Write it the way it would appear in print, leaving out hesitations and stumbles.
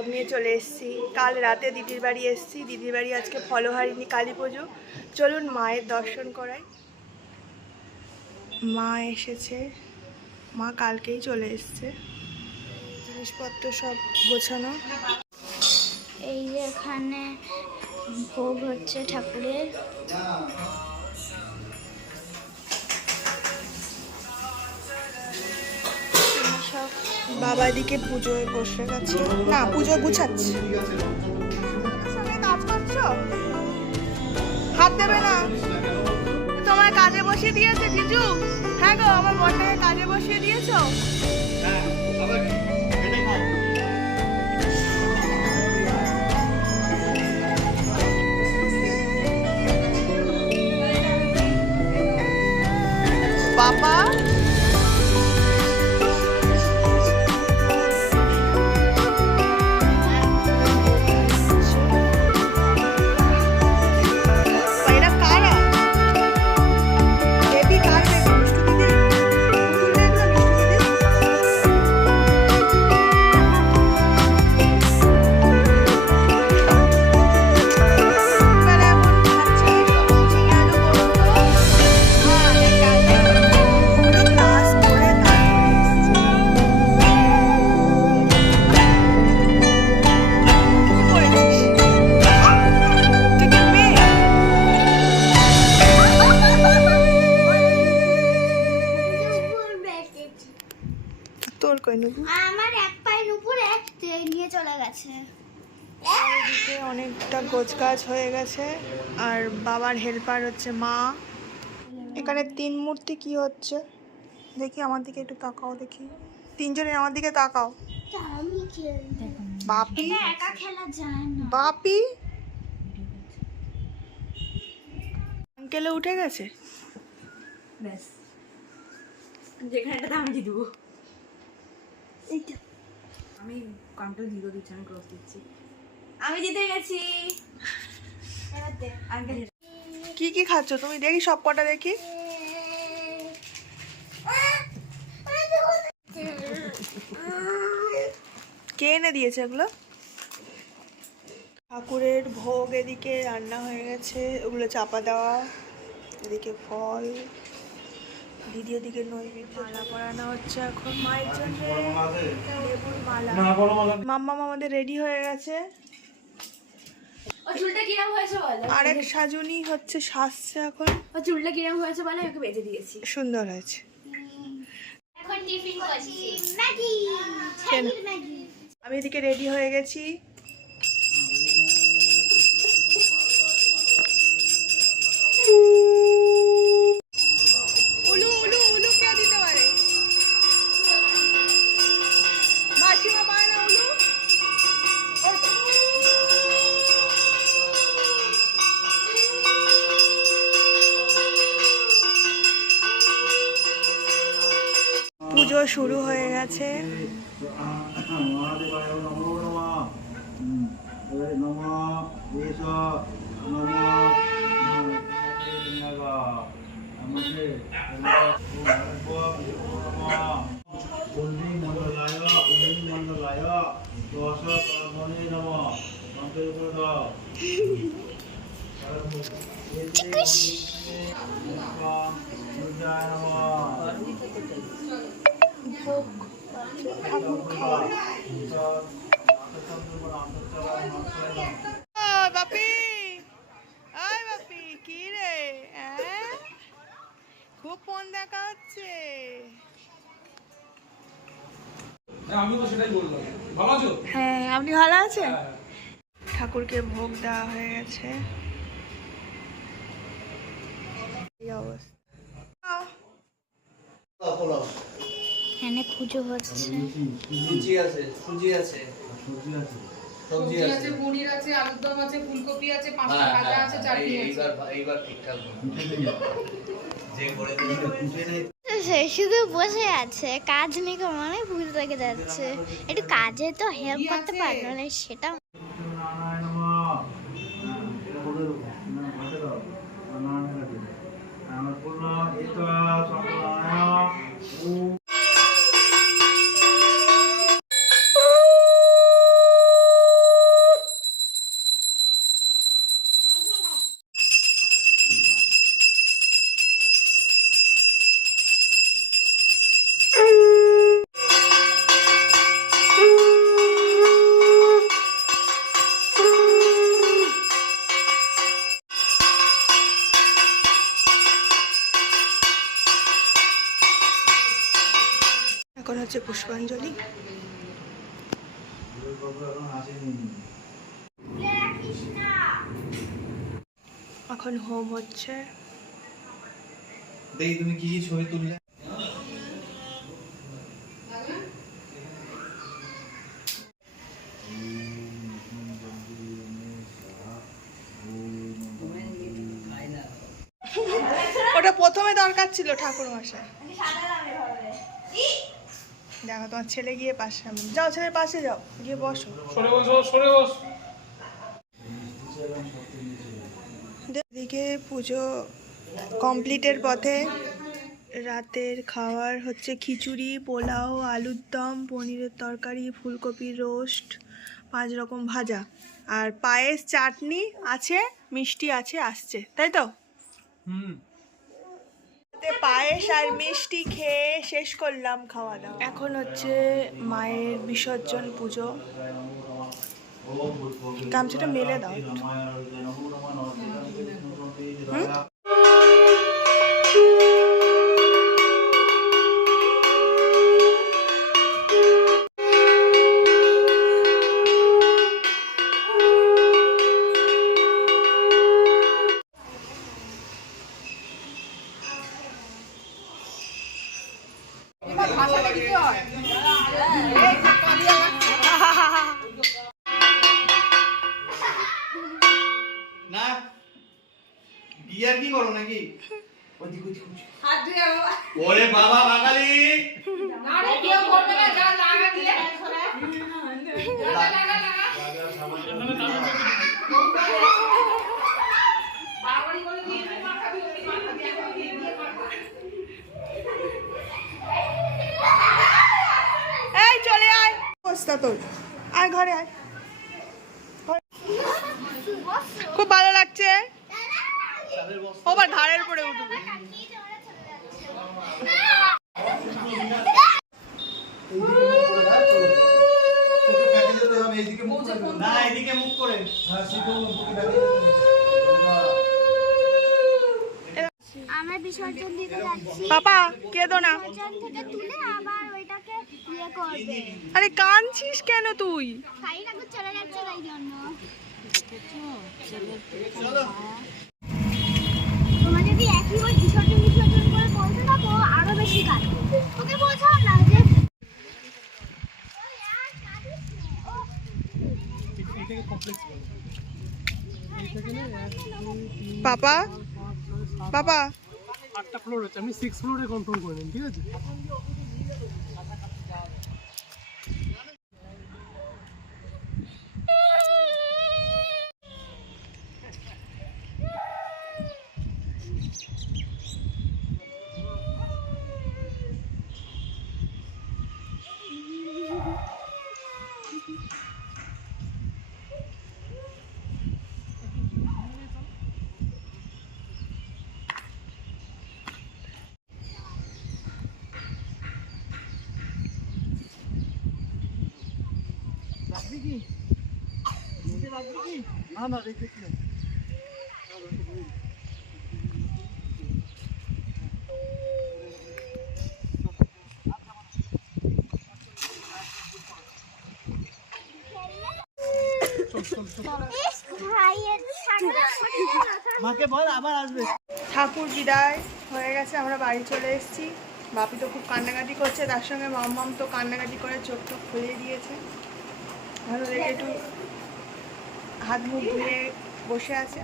Blog নিয়ে চলে এসেছি। কাল রাতে দিদির বাড়ি এসেছি, দিদির বাড়ি আজকে ফলহারিণী কালী পুজো। চলুন মায়ের দর্শন করাই। মা এসেছে, মা কালকেই চলে এসছে। জিনিসপত্র সব গোছানো। এই যে এখানে ভোগ হচ্ছে ঠাকুরের। সব বাবা দিকে পুজোয় বসে গেছে, না পুজো গুছাচ্ছে। কাজ করছো, হাত দেবে না। তোমার কাজে বসিয়ে দিয়েছে জিজু? হ্যাঁ গো, আমার বরটাকে কাজে বসিয়ে দিয়েছো? বাবা আমার এক পায়ের উপরে নিয়ে চলে গেছে। এদিকে অনেকটা গোছগাছ হয়ে গেছে। আর বাবার হেল্পার হচ্ছে মা। এখানে তিন মূর্তি কি হচ্ছে দেখি, আমার দিকে একটু তাকাও দেখি। তিনজনের আমার দিকে তাকাও। বাপি একা খেলা যায় না। বাপি আঙ্কেলে উঠে গেছে। ব্যাস, যেখানে এটা আমি দিয়ে দেবো। এইটা আমি কাউন্টার 0 দিচ্ছি, আমি ক্রস দিচ্ছি। আমি জিতে গেছি। এবার দে। আঙ্কেল কি কি খাচ্ছ তুমি দেখি, সব কটা দেখি। কে এনে দিয়েছে এগুলো? ঠাকুরের ভোগ এদিকে রান্না হয়ে গেছে, ওগুলো চাপা দেওয়া। এদিকে ফল, দিদি এদিকে নৈবেদ্য মালা পরানো হচ্ছে এখন মায়ের জন্য লেবুর মালা। মাম্মা আমাদের রেডি হয়ে গেছে। ও চুলটা কিরম হয়েছে বলো? আরেক সাজুনি হচ্ছে সাজছে এখন। ও চুলটা কিরম হয়েছে বলো, ওকে বেঁধে দিয়েছি। সুন্দর হয়েছে। এখন টিফিন করছি ম্যাগি, ছাগির ম্যাগি। আমি এদিকে রেডি হয়ে গেছি। উলু উলু উলু কে দিতে পারে? মাসিমা পায় না উলু? পুজো শুরু হয়ে গেছে। ভোগ ঠাকুর খাওয়ায়। বাপি, আয় বাপি, কি রে? খুব ফোন দেখা হচ্ছে। আমি তো সেটাই বললাম। ভালো আছো? হ্যাঁ, আপনি ভালো আছেন? ঠাকুরকে ভোগ দেওয়া হয়ে গেছে। এই অবস্থা। এখানে পুজো হচ্ছে। সুজি আছে, সবজি আছে, পনির আছে, আলুর দম আছে, ফুলকপি আছে, পাঁচটা ভাজা আছে, চাটনি আছে। এইবার ঠিকঠাক যে করে সে শুধু বসে আছে, কাজ নেই, মানে পুজো থেকে যাচ্ছে। একটু কাজে তো হেল্প করতে পারলো না, সেটা এখন হচ্ছে পুষ্পাঞ্জলি। এখন হোম হচ্ছে। দেখি তুমি কি কি ছবি তুললে। ওটা প্রথমে দরকার ছিল ঠাকুর মশাই। দেখো তোমার ছেলে গিয়ে পাশে, যাও ছেলের পাশে যাও, গিয়ে বসো। সরে বস, সরে বস। এদিকে পুজো কমপ্লিটের পথে। রাতের খাবার হচ্ছে খিচুড়ি, পোলাও, আলুর দম, পনিরের তরকারি, ফুলকপির রোস্ট, 5 রকম ভাজা, আর পায়েস, চাটনি আছে, মিষ্টি আছে, আসছে, তাই তো? পায়েস আর মিষ্টি খেয়ে শেষ করলাম খাওয়া দাওয়া। এখন হচ্ছে মায়ের বিসর্জন পুজো। গামছাটা মেলে দাও একটু। ভাষাটা কি হয়? না বিয়ার কি করো নাকি? ওরে বাবা বাঙালি। না রে, কেউ করবে না, যা লাগা দিয়ে। বাড়াবাড়ি করে দিয়ে দিবি, মাথা দিয়ে দিবি, মাথা দিয়ে এখন দিয়ে দিয়ে মাথা। এই চলে আয়, বস্তা তোর, আয় ঘরে আয়। খুব ভালো লাগছে। ওবার ঘাড়ের উপরে উঠবে। না এদিকে মুখ করে। আমরা বিসর্জন দিতে যাচ্ছি। পাপা কেঁদো না। বিসর্জন থেকে তুলে আবার ওইটাকে ইয়ে করবে। আরে কাঁদছিস কেন তুই? খালি ঠাকুর চলে যাচ্ছে তাই জন্য। তোমার যদি একই ওই বিসর্জন বিসর্জন করে বলতে থাকো আরো বেশি কাঁদবে। তোকে বোঝাও না যে পাপা পাপা 8টা ফ্লোর আছে, আমি 6 ফ্লোরে কন্ট্রোল করে নিন, ঠিক আছে? না না রেখেছি না। মাকে বল আবার আসবে। ঠাকুর বিদায় হয়ে গেছে, আমরা বাড়ি চলে এসেছি। বাপি তো খুব কান্নাকাটি করছে, তার সঙ্গে মাম্মাম তো কান্নাকাটি করে চোখ টোক খুলে দিয়েছে। ভালো দেখে একটু হাত মুখ ধুয়ে বসে আছে।